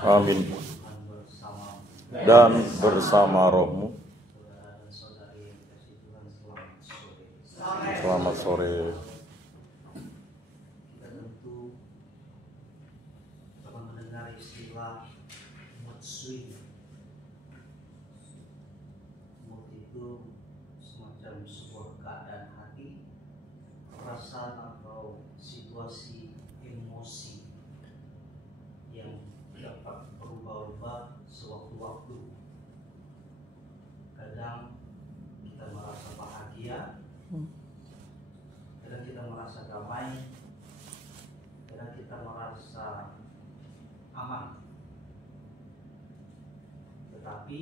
Amin. Dan bersama rohmu. Selamat sore. Kita tentu telah mendengar istilah mood swing. Mood itu semacam sebuah keadaan hati, perasaan atau situasi emosi yang dapat berubah-ubah sewaktu-waktu. Kadang kita merasa bahagia, kadang kita merasa damai, kadang kita merasa aman. Tetapi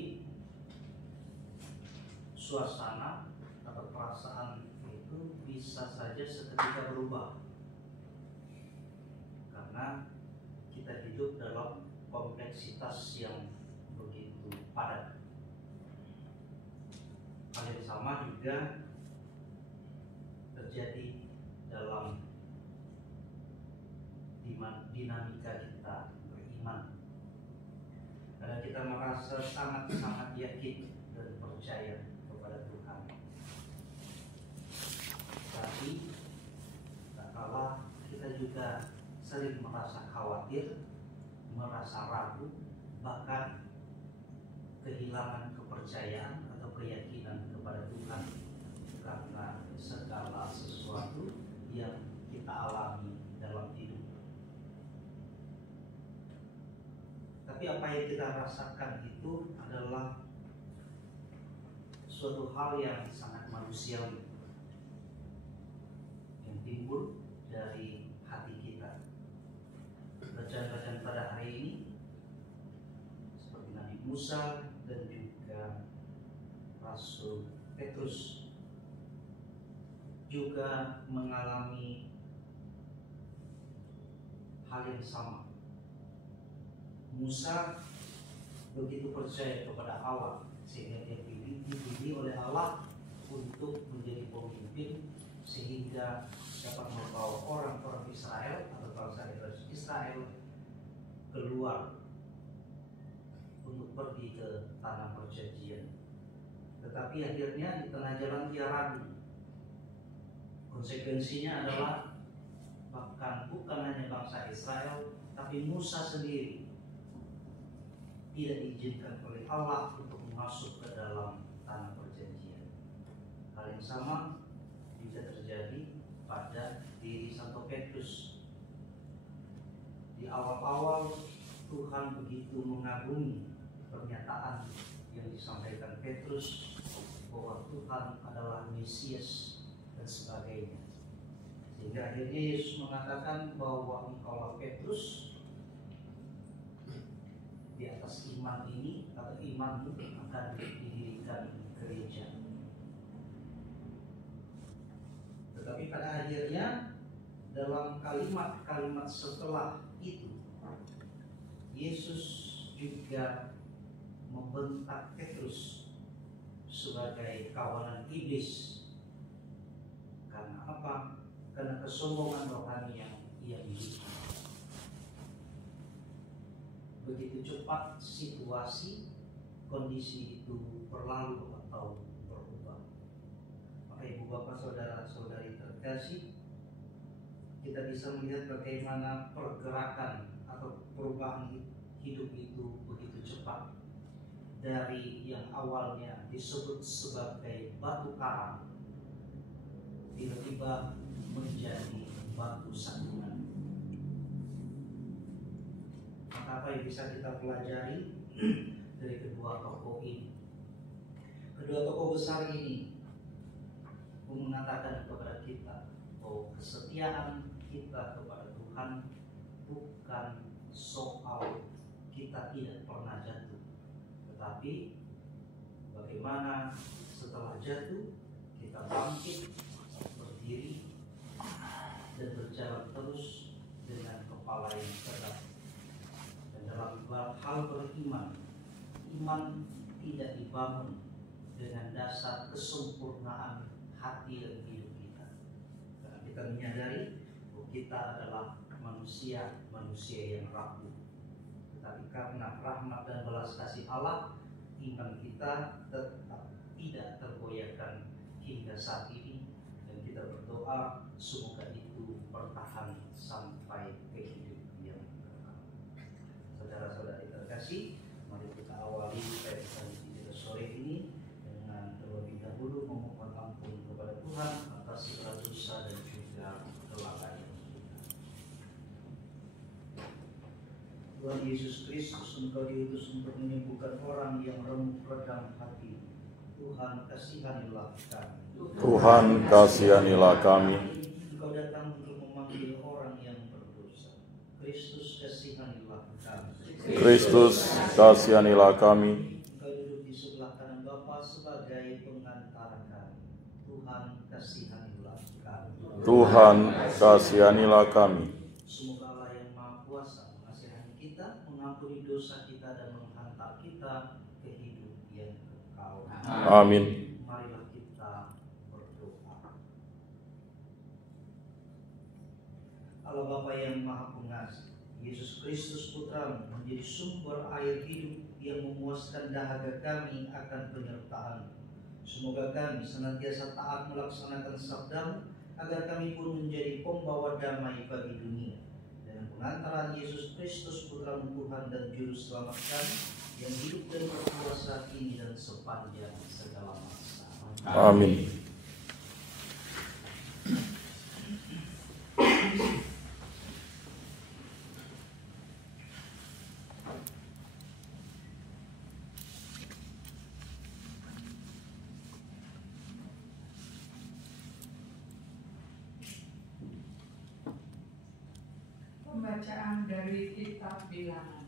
suasana atau perasaan itu bisa saja seketika berubah, karena kita hidup dalam kompleksitas yang begitu padat. Hal yang sama juga terjadi dalam dinamika kita beriman. Karena kita merasa sangat-sangat yakin dan percaya kepada Tuhan. Tapi tak kalah kita juga sering merasa khawatir, merasa ragu, bahkan kehilangan kepercayaan atau keyakinan kepada Tuhan karena segala sesuatu yang kita alami dalam hidup. Tapi apa yang kita rasakan itu adalah suatu hal yang sangat manusiawi, yang timbul dari hati kita. Bacaan-bacaan pada hari ini seperti Nabi Musa dan juga Rasul Petrus juga mengalami hal yang sama. Musa begitu percaya kepada Allah sehingga dia dipilih oleh Allah untuk menjadi pemimpin, sehingga dapat membawa orang-orang Israel atau bangsa Israel keluar untuk pergi ke tanah perjanjian. Tetapi akhirnya di tengah jalan dia ragu. Konsekuensinya adalah bahkan bukan hanya bangsa Israel, tapi Musa sendiri tidak diizinkan oleh Allah untuk masuk ke dalam tanah perjanjian. Hal yang sama bisa terjadi pada diri Santo Petrus. Di awal-awal Tuhan begitu mengagumi pernyataan yang disampaikan Petrus bahwa Tuhan adalah Mesias dan sebagainya, sehingga akhirnya Yesus mengatakan bahwa engkaulah Petrus, di atas iman ini atau imanmu akan didirikan gereja. Tetapi pada akhirnya dalam kalimat-kalimat setelah itu, Yesus juga membentak Petrus sebagai kawanan iblis. Karena apa? Karena kesombongan rohani yang ia miliki. Begitu cepat situasi, kondisi itu berlalu atau berubah. Maka ibu bapak saudara-saudari terkasih, kita bisa melihat bagaimana pergerakan atau perubahan hidup itu begitu cepat. Dari yang awalnya disebut sebagai batu karang, tiba-tiba menjadi batu sandungan. Maka apa yang bisa kita pelajari dari kedua tokoh ini? Kedua tokoh besar ini mengatakan kepada kita bahwa kesetiaan kita kepada Tuhan bukan soal kita tidak pernah jatuh, tetapi bagaimana setelah jatuh kita bangkit, berdiri, dan berjalan terus dengan kepala yang tegak. Dan dalam hal beriman, iman tidak dibangun dengan dasar kesempurnaan hati dan hidup kita. Karena kita menyadari bahwa kita adalah manusia yang rapuh. Tetapi karena rahmat dan belas kasih Allah, iman kita tetap tidak tergoyahkan hingga saat ini, dan kita berdoa semoga itu bertahan sampai ke hidup yang kekal. Saudara-saudari terkasih, mari kita awali pembicaraan kita sore ini dengan terlebih dahulu memohon ampun kepada Tuhan atas segala dosa dan juga kelalaian kita. Tuhan Yesus Kristus, Engkau diutus untuk menyembuhkan orang yang remuk redam hati. Tuhan kasihanilah kami. Tuhan kasihanilah kami. Engkau datang untuk memanggil orang yang berdosa. Kristus kasihanilah kami. Kristus kasihanilah kami. Engkau duduk di sebelah kanan Bapa sebagai pengantara kami. Tuhan kasihanilah kami. Tuhan kasihanilah kami. Semoga Allah yang Maha Kuasa mengasihani kita, mengampuni dosa kita, dan menghantar kita ke hidup yang kekal. Amin. Marilah kita berdoa. Allah Bapa yang Maha Pengasih, Yesus Kristus Putra-Mu menjadi sumber air hidup yang memuaskan dahaga kami akan penyertaan. Semoga kami senantiasa taat melaksanakan sabda-Mu, agar kami pun menjadi pembawa damai bagi dunia. Dengan pengantaran Yesus Kristus Putra-Mu Tuhan dan Juru Selamat kami, yang hidup dan berkuasa kini dan sepanjang segala masa. Amin. Pembacaan dari Kitab Bilangan.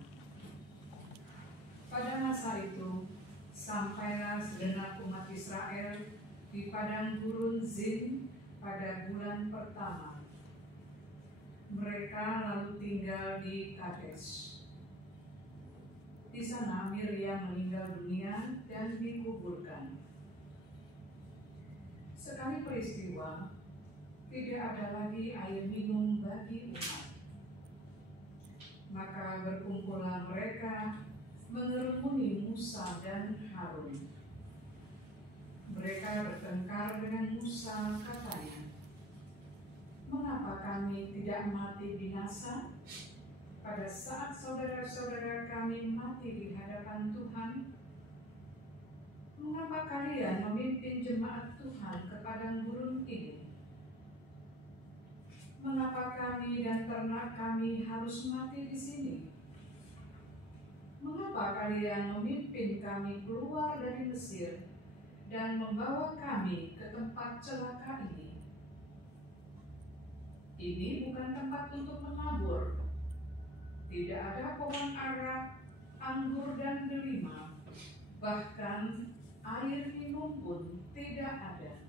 Pada masa itu, sampailah segenap umat Israel di padang gurun Zin pada bulan pertama. Mereka lalu tinggal di Kades. Di sana Miriam meninggal dunia dan dikuburkan. Sekali peristiwa, tidak ada lagi air minum bagi umat. Maka berkumpullah mereka mengerumuni Musa dan Harun. Mereka bertengkar dengan Musa, katanya, "Mengapa kami tidak mati binasa pada saat saudara-saudara kami mati di hadapan Tuhan? Mengapa kalian memimpin jemaat Tuhan ke padang gurun ini? Mengapa kami dan ternak kami harus mati di sini? Mengapa kalian memimpin kami keluar dari Mesir dan membawa kami ke tempat celaka ini? Ini bukan tempat untuk menabur. Tidak ada pohon ara, anggur dan delima, bahkan air minum pun tidak ada."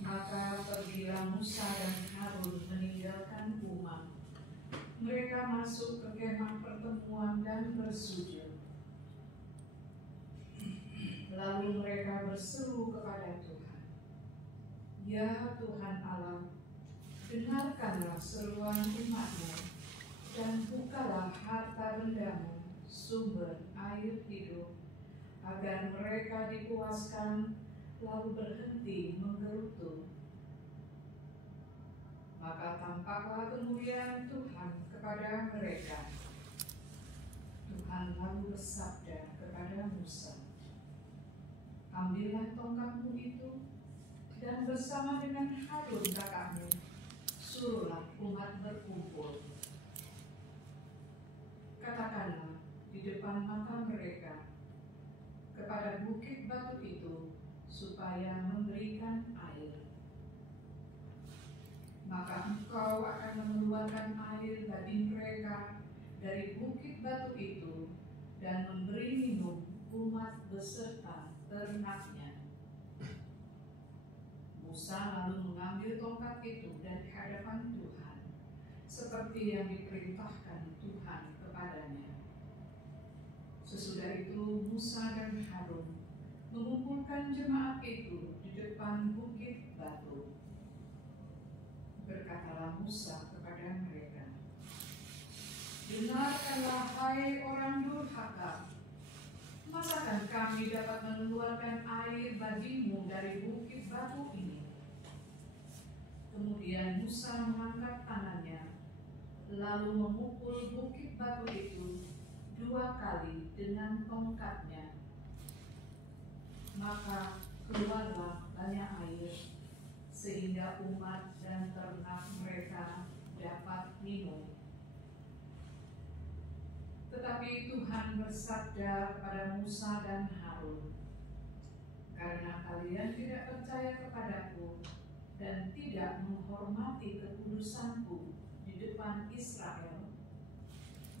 Maka pergilah Musa dan Harun meninggalkan umat. Mereka masuk ke kemah pertemuan dan bersujud. Lalu mereka berseru kepada Tuhan, "Ya Tuhan Allah, dengarkanlah seruan umat-Mu dan bukalah harta benda-Mu, sumber air hidup, agar mereka dipuaskan lalu berhenti menggerutu." Maka tampaklah kemuliaan Tuhan kepada mereka. Tuhan lalu bersabda kepada Musa, "Ambillah tongkatmu itu, dan bersama dengan Harun kakakmu, suruhlah umat berkumpul. Katakanlah di depan mata mereka kepada bukit batu itu, supaya memberikan air. Maka engkau akan mengeluarkan air bagi mereka dari bukit batu itu dan memberi minum umat beserta ternaknya." Musa lalu mengambil tongkat itu dari hadapan Tuhan, seperti yang diperintahkan Tuhan kepadanya. Sesudah itu Musa dan Harun mengumpulkan jemaat itu di depan bukit batu. Berkatalah Musa kepada mereka, dengarkanlah hai orang durhaka. Masakan kami dapat mengeluarkan air bagimu dari bukit batu ini? Kemudian Musa mengangkat tangannya, lalu memukul bukit batu itu 2 kali dengan tongkatnya. Maka keluarlah banyak air, sehingga umat dan ternak mereka dapat minum. Tetapi Tuhan bersabda kepada Musa dan Harun, "Karena kalian tidak percaya kepadaku dan tidak menghormati kekudusanku di depan Israel,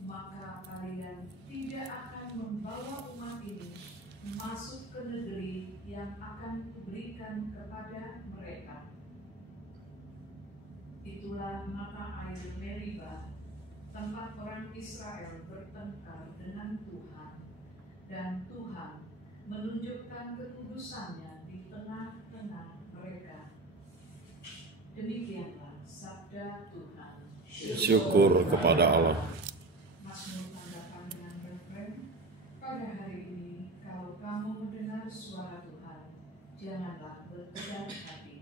maka kalian tidak akan membawa umat ini masuk ke negeri yang akan kuberikan kepada mereka." Itulah mata air Meriba, tempat orang Israel bertengkar dengan Tuhan, dan Tuhan menunjukkan kekudusannya di tengah-tengah mereka. Demikianlah sabda Tuhan. Syukur kepada Allah. Mazmur tanggapan dengan refren. Pada hari ini, kalau kamu mendengar suara Tuhan, janganlah bertegar hati.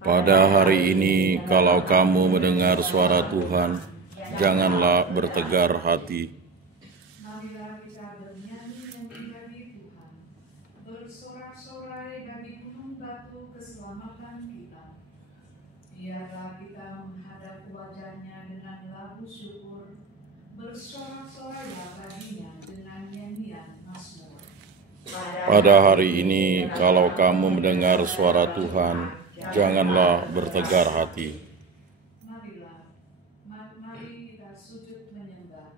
Pada hari ini, kalau kamu mendengar suara Tuhan, janganlah bertegar hati. Marilah kita bernyanyi-nyanyi bagi Tuhan, bersorak-sorai bagi gunung batu keselamatan kita. Biarlah kita menghadap wajahnya dengan lagu syukur, bersorak-sorailah baginya dengan nyanyian mazmur. Pada hari ini, kalau kamu mendengar suara Tuhan, janganlah bertegar hati. Mari kita sujud menyembah,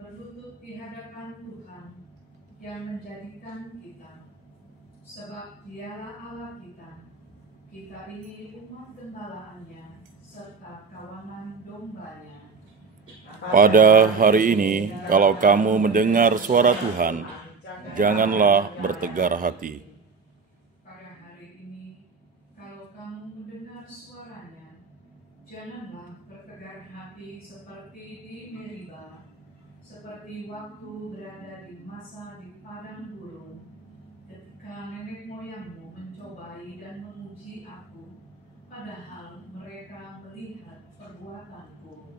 berlutut di hadapan Tuhan yang menjadikan kita, sebab Dialah Allah kita. Kita ini umat gembalaannya serta kawanan dombanya. Pada hari ini, kalau kamu mendengar suara Tuhan, janganlah bertegar hati. Pada hari ini, kalau kamu mendengar suaranya, janganlah bertegar hati seperti di Meriba, seperti waktu berada di masa di padang gurun, ketika nenek moyangmu mencobai dan menguji aku, padahal mereka melihat perbuatanku.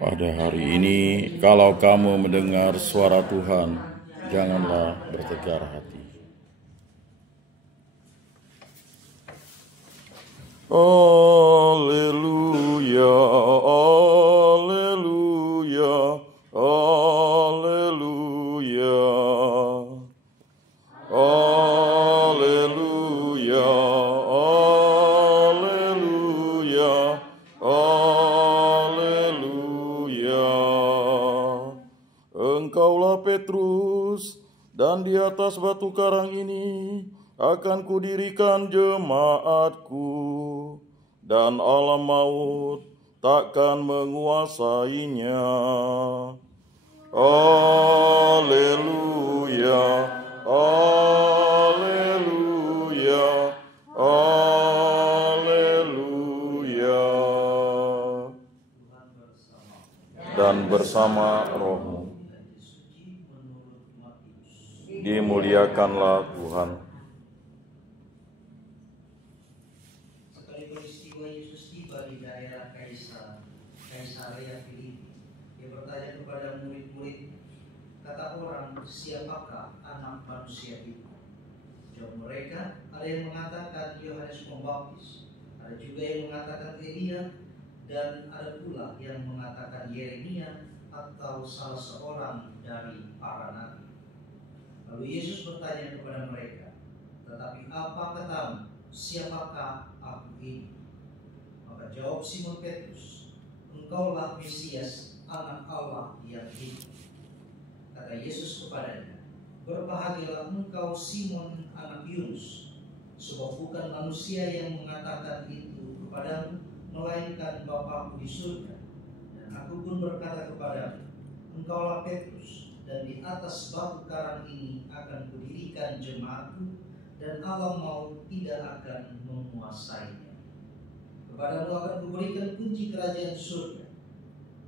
Pada hari ini, kalau kamu mendengar suara Tuhan, janganlah bertegar hati. Haleluya, haleluya, haleluya. Haleluya, haleluya, haleluya. Engkaulah Petrus, dan di atas batu karang ini akan kudirikan jemaatku, dan alam maut takkan menguasainya. Haleluya, haleluya, haleluya. Dan bersama rohmu, dimuliakanlah Tuhan. Sekali peristiwa Yesus tiba di daerah Kaisarea Filipi, dia bertanya kepada murid-murid, "Kata orang, siapakah anak manusia itu?" Jawab mereka, "Ada yang mengatakan Yohanes Pembaptis, ada juga yang mengatakan Elia, dan ada pula yang mengatakan Yeremia atau salah seorang dari para nabi." Lalu Yesus bertanya kepada mereka, "Tetapi apa katamu, siapakah aku ini?" Maka jawab Simon Petrus, "Engkaulah Mesias, anak Allah yang hidup." Kata Yesus kepadanya, "Berbahagialah engkau Simon anak Yunus, sebab bukan manusia yang mengatakan itu kepadamu, melainkan Bapa-Ku di surga. Dan aku pun berkata kepadamu, engkaulah Petrus, dan di atas batu karang ini akan kudirikan jemaatku, dan alam maut tidak akan menguasainya. Kepadamu akan kuberikan kunci kerajaan surga.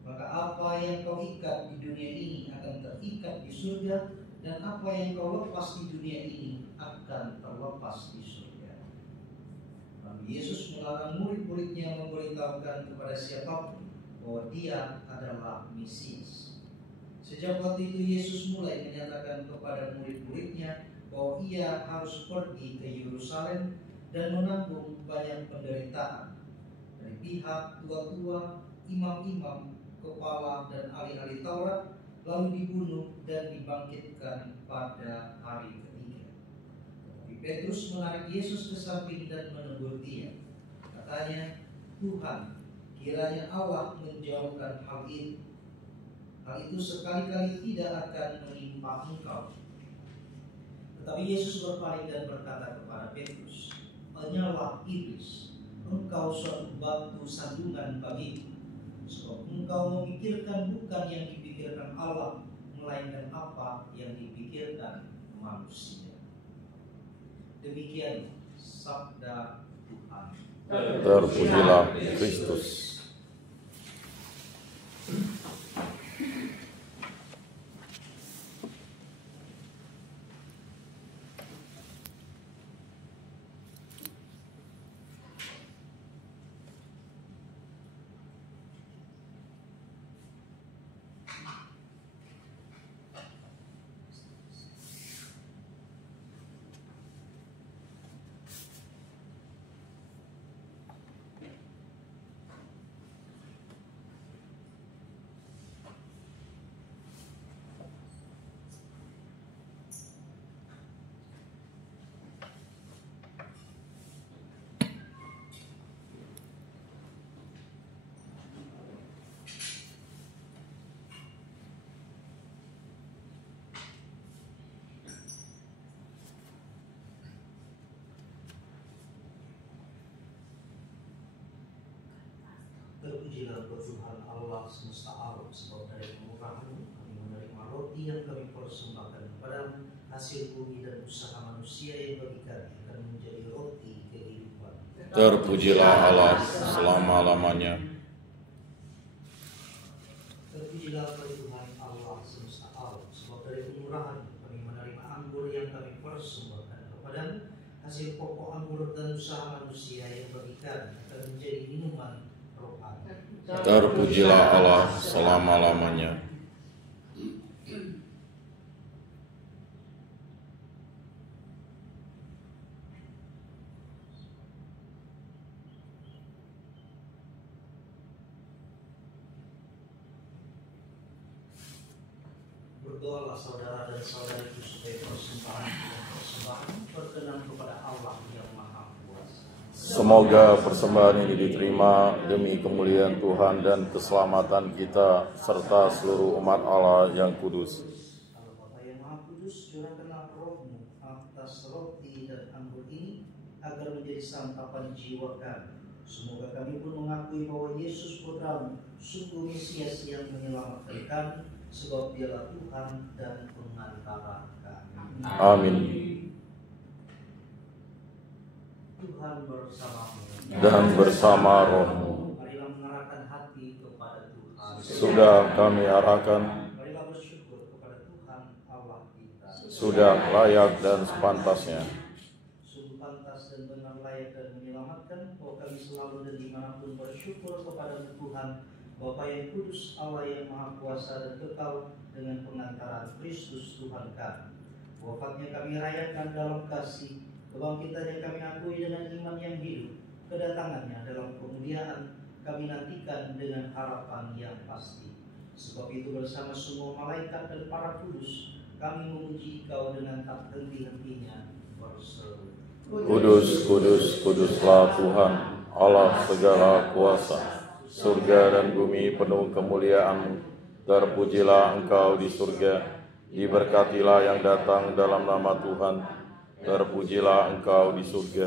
Maka apa yang kau ikat di dunia ini akan terikat di surga, dan apa yang kau lepas di dunia ini akan terlepas di surga. Lalu Yesus melarang murid-muridnya memberitahukan kepada siapapun bahwa dia adalah Mesias. Sejak waktu itu Yesus mulai menyatakan kepada murid-muridnya bahwa ia harus pergi ke Yerusalem dan menanggung banyak penderitaan dari pihak tua-tua, imam-imam, kepala dan ahli-ahli Taurat, lalu dibunuh dan dibangkitkan pada hari ketiga. Tetapi Petrus menarik Yesus ke samping dan menegur dia. Katanya, Tuhan, kiranya Allah menjauhkan hal itu. Hal itu sekali-kali tidak akan menimpa engkau. Tetapi Yesus berpaling dan berkata kepada Petrus, "Hanyalah iblis, engkau suatu batu sandungan bagiku. Sebab engkau memikirkan bukan yang dipikirkan Allah, melainkan apa yang dipikirkan manusia." Demikian sabda Tuhan. Terpujilah Kristus. Terpujilah Tuhan Allah semesta alam, sebab dari kemurahan-Mu kami menerima roti yang kami persembahkan kepadamu, hasil bumi dan usaha manusia yang bagi kami akan menjadi roti kehidupan. Terpujilah Allah selama-lamanya. Terpujilah Tuhan Allah semesta alam, sebab dari kemurahan kami menerima anggur yang kami persembahkan kepadamu, hasil pokok anggur dan usaha manusia yang bagi kami akan menjadi minuman rohani. Terpujilah Allah selama-lamanya. Berdoalah saudara dan saudariku supaya persembahan berkenan kepada Allah yang Maha Kuasa. Semoga persembahan ini diterima demi kemuliaan Tuhan dan keselamatan kita serta seluruh umat Allah yang kudus. Allah Bapa yang Maha Kudus, curahkanlah roh-Mu atas roti dan anggur ini agar menjadi santapan jiwa kami. Semoga kami pun mengakui bahwa Yesus Putra-Mu sungguh Mesias yang menyelamatkan kami, sebab Dialah Tuhan dan pengantara kami. Amin. Tuhan bersamamu Dan bersama roh-Mu. Marilah mengarahkan hati kepada Tuhan. Sudah kami arahkan, Marilah bersyukur kepada Tuhan Allah kita. sudah layak dan sepantasnya. Sungguh pantas dan benar layak dan menyelamatkan, bahwa kami selalu dan dimanapun bersyukur kepada Tuhan, Bapa yang kudus, Allah yang Maha Kuasa dan kekal, dengan pengantaran Kristus Tuhan kami. Wafatnya kami rayakan dalam kasih, kebangkitannya kami akui dengan iman yang hidup, kedatangannya dalam kemuliaan kami nantikan dengan harapan yang pasti. Sebab itu bersama semua malaikat dan para kudus, kami memuji Engkau dengan tak henti-hentinya berseru. Kudus, kudus, kuduslah Tuhan, Allah segala kuasa. Surga dan bumi penuh kemuliaan-Mu. Terpujilah Engkau di surga, diberkatilah yang datang dalam nama Tuhan. Terpujilah Engkau di surga.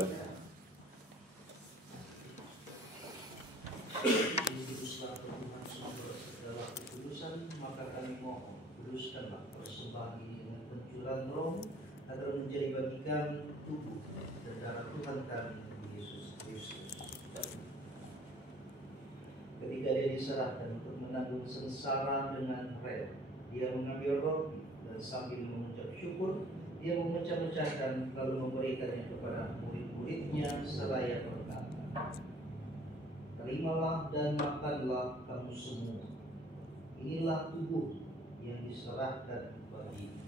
Kuduslah Tuhan sumber segala kekudusan, maka kami mohon, kuduskanlah persembahan ini dengan pencurahan Roh, agar menjadi bagi kami tubuh dan darah Tuhan kami Yesus Kristus. Ketika Dia diserahkan untuk menanggung sengsara dengan rela. Dia mengambil roti dan sambil mengucap syukur, dia memecah-mecahkan lalu memberikannya kepada murid-muridnya seraya berkata, "Terimalah dan makanlah kamu semua. Inilah tubuh yang diserahkan bagi."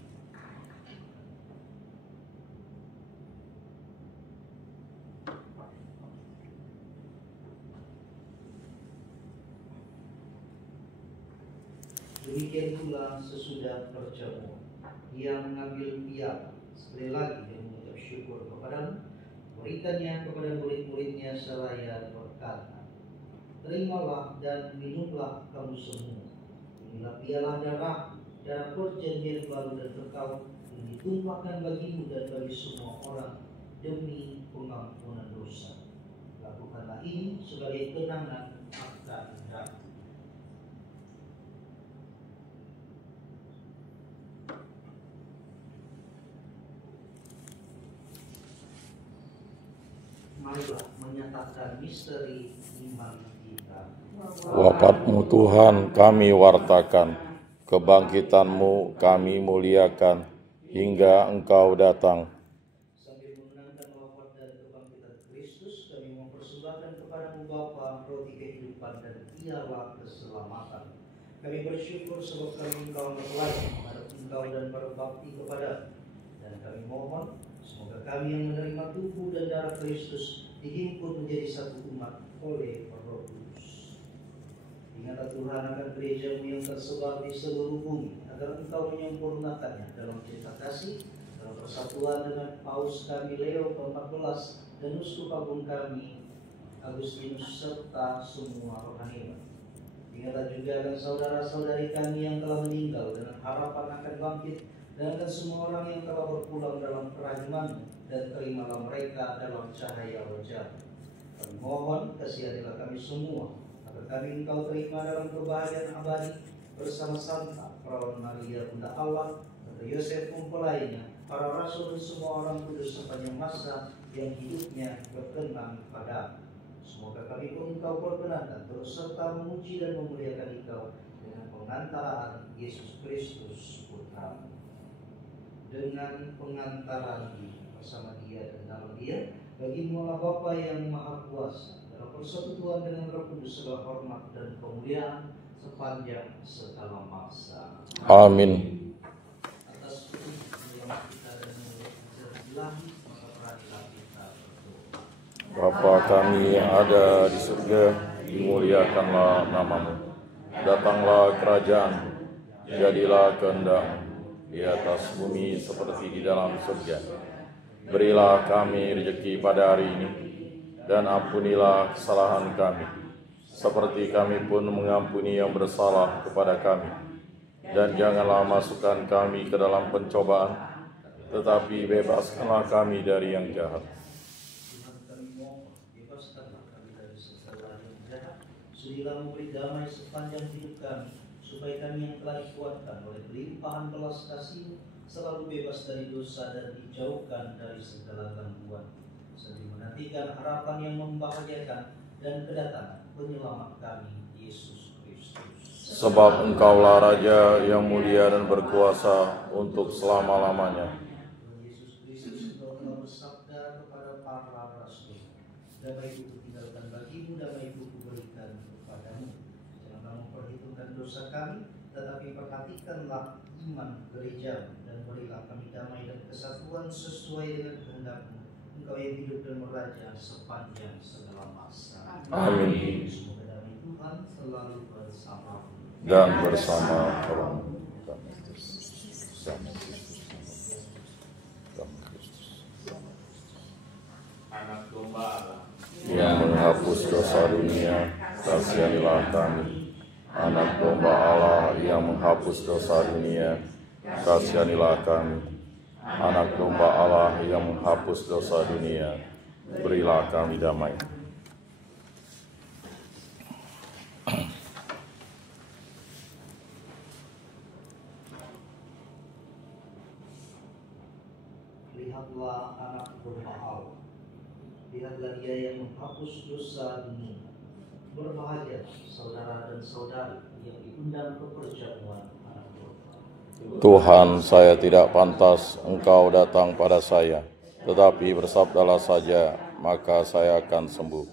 Demikian pula sesudah perjamuan, dia mengambil piala, sekali lagi dia mengucap syukur kepadamu, berikannya kepada murid-muridnya seraya berkata, "Terimalah dan minumlah kamu semua. Inilah piala darah perjanjian baru dan kekal yang ditumpahkan bagimu dan bagi semua orang demi pengampunan dosa. Lakukanlah ini sebagai kenangan akan darah." Marilah menyatakan misteri iman kita. Wafatmu Tuhan kami wartakan, kebangkitanmu kami muliakan, hingga Engkau datang. Sambil mengenangkan wafat dan kebangkitan Kristus, kami mempersembahkan kepadamu Bapa roti kehidupan dan piala keselamatan. Kami bersyukur sebab kami Engkau mempelai menghadap Engkau dan berbakti kepada. Dan kami mohon semoga kami yang menerima tubuh dan darah Kristus dihimpun menjadi satu umat oleh Roh Kudus. Ingatlah Tuhan akan gereja-Mu yang tersebar di seluruh bumi, agar Engkau menyempurnakannya dalam cinta kasih, dalam persatuan dengan Paus kami Leo ke-14 dan Uskup Agung kami Agustinus serta semua rohaniwan. Ingatlah juga akan saudara-saudari kami yang telah meninggal dengan harapan akan bangkit, dan akan semua orang yang telah berpulang dalam kerahiman, dan terimalah mereka dalam cahaya wajah. Kami mohon kasihanilah kami semua, agar kami Engkau terima dalam kebahagiaan abadi bersama Santa Perawan Maria Bunda Allah, Santa Yosef mempelainya, para rasul dan semua orang kudus sepanjang masa yang hidupnya berkenan pada. Semoga kami pun Engkau perkenankan terus serta memuji dan memuliakan Engkau dengan pengantaraan Yesus Kristus Putra-Mu. Dengan pengantaran bersama Dia dan dalam Dia, bagi-Mu Allah Bapa yang Maha Kuasa, dalam persekutuan dengan Roh Kudus segala hormat dan kemuliaan sepanjang segala masa. Amin. Atas kemuliaan kita dan kemuliaan Ilahi, maka peradilan kita berdoa. Bapa kami yang ada di surga, dimuliakanlah nama-Mu. Datanglah kerajaan-Mu, jadilah kehendak-Mu di atas bumi seperti di dalam surga. Berilah kami rezeki pada hari ini, dan ampunilah kesalahan kami, seperti kami pun mengampuni yang bersalah kepada kami. Dan janganlah masukkan kami ke dalam pencobaan, tetapi bebaskanlah kami dari yang jahat. Tuhan kami mohon, bebaskanlah kami dari segala yang jahat. Sudilah memberi damai sepanjang hidup kami, supaya kami yang telah dikuatkan oleh kelimpahan belas kasih selalu bebas dari dosa dan dijauhkan dari segala gangguan, sambil menantikan harapan yang membahagiakan dan kedatangan penyelamat kami, Yesus Kristus. Sebab Engkaulah Raja yang mulia dan berkuasa untuk selama-lamanya. Yesus Kristus, Engkau telah bersabda kepada para rasul, "Damai-Ku tinggalkan bagimu, damai-Ku berikan kepadamu. Janganlah memperhitungkan dosa kami, tetapi perhatikanlah iman gereja, dan berilah kami damai dan kesatuan sesuai dengan kehendak-Mu, Engkau yang hidup dan meraja sepanjang segala masa." Amin. Semoga damai Tuhan selalu bersama Dan bersama orang Anak domba Allah yang menghapus dosa dunia, kasihanilah kami. Anak domba Allah yang menghapus dosa dunia, kasihanilah kami. Anak domba Allah yang menghapus dosa dunia, berilah kami damai. Lihatlah anak domba Allah, lihatlah Dia yang menghapus dosa dunia. Berbahagia saudara dan saudari yang diundang ke perjamuan anak domba. Tuhan, saya tidak pantas Engkau datang pada saya, tetapi bersabdalah saja, maka saya akan sembuh.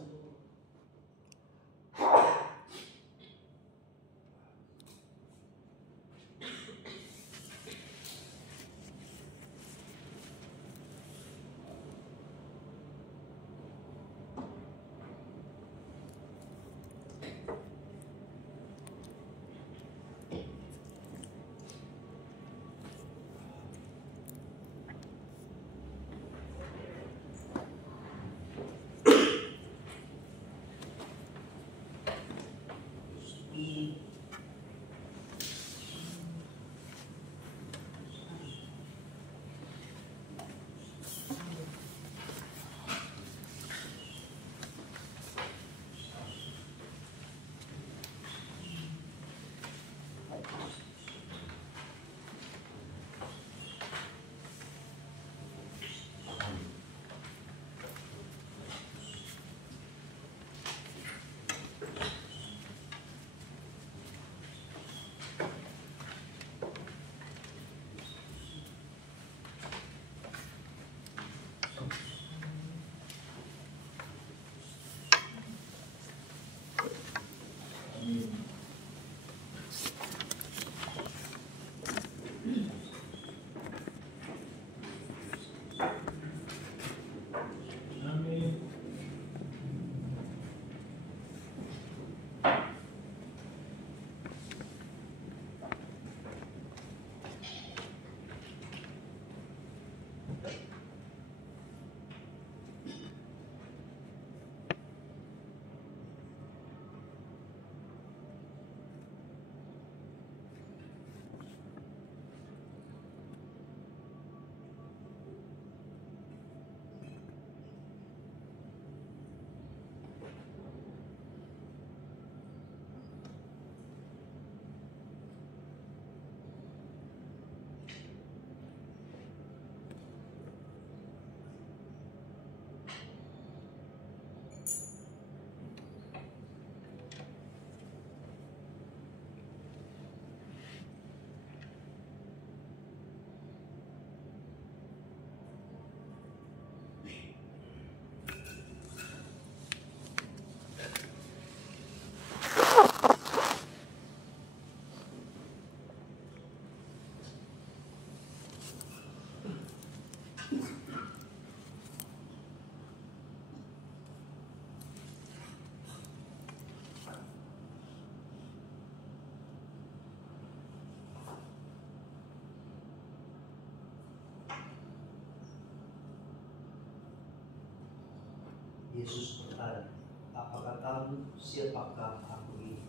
Yesus bertanya, apakah kamu, siapakah aku ini?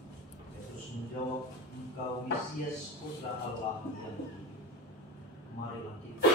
Petrus menjawab, engkau Mesias, putra Allah yang hidup. Marilah kita.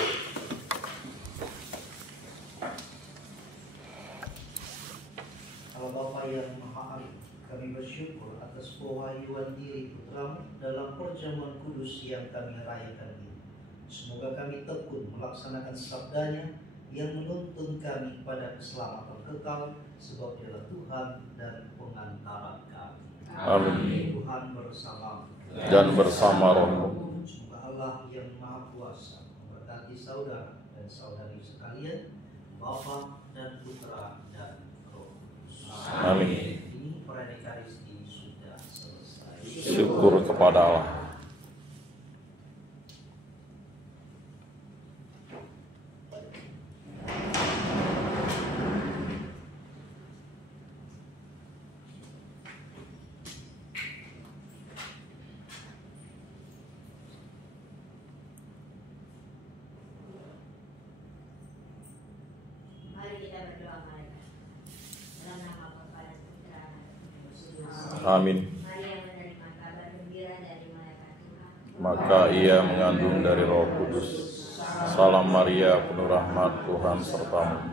Allah Bapa yang Maha Alim, kami bersyukur atas pewahyuan diri Putramu dalam perjamuan kudus yang kami rayakan ini. Semoga kami tekun melaksanakan sabdanya yang menuntun kami pada keselamatan kekal, sebab Dialah Tuhan dan pengantara kami. Amin. Tuhan bersama Dan bersama rohmu. Semoga Allah yang Maha Kuasa memberkati saudara dan saudari sekalian, Bapa dan Putra dan Roh Kudus. Amin. Ini perayaan Ekaristi sudah selesai. Syukur kepada Allah. Amin. Maka ia mengandung dari Roh Kudus. Salam Maria, penuh rahmat, Tuhan sertamu.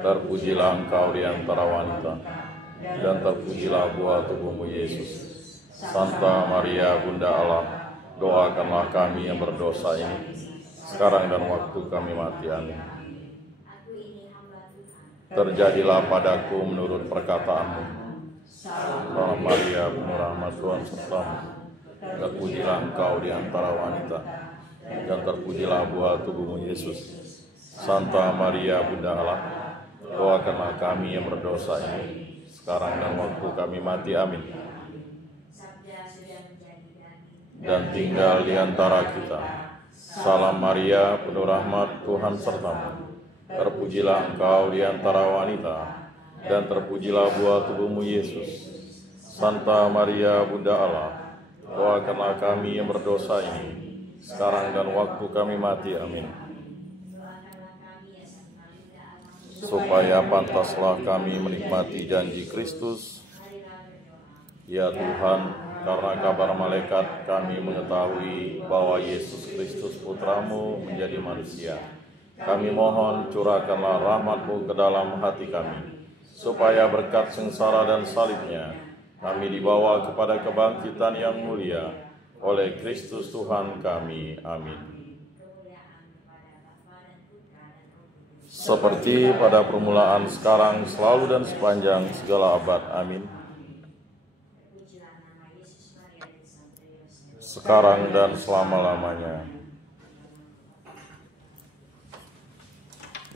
Terpujilah engkau di antara wanita, dan terpujilah buah tubuhmu Yesus. Santa Maria, Bunda Allah, doakanlah kami yang berdosa ini, sekarang dan waktu kami mati. Amin. Terjadilah padaku menurut perkataanmu. Dalam Maria, penuh rahmat, Tuhan sertamu. Terpujilah engkau di antara wanita, dan terpujilah buah tubuhmu Yesus. Santa Maria, Bunda Allah, doakanlah kami yang berdosa ini, sekarang dan waktu kami mati. Amin. Dan tinggal di antara kita. Salam Maria, penuh rahmat, Tuhan sertamu. Terpujilah engkau di antara wanita, dan terpujilah buah tubuhmu Yesus. Santa Maria, Bunda Allah, doakanlah kami yang berdosa ini, sekarang dan waktu kami mati. Amin. Supaya pantaslah kami menikmati janji Kristus. Ya Tuhan, karena kabar malaikat kami mengetahui bahwa Yesus Kristus Putramu menjadi manusia. Kami mohon curahkanlah rahmat-Mu ke dalam hati kami, supaya berkat sengsara dan salibnya kami dibawa kepada kebangkitan yang mulia oleh Kristus Tuhan kami. Amin. Seperti pada permulaan, sekarang, selalu, dan sepanjang segala abad. Amin. Sekarang dan selama-lamanya.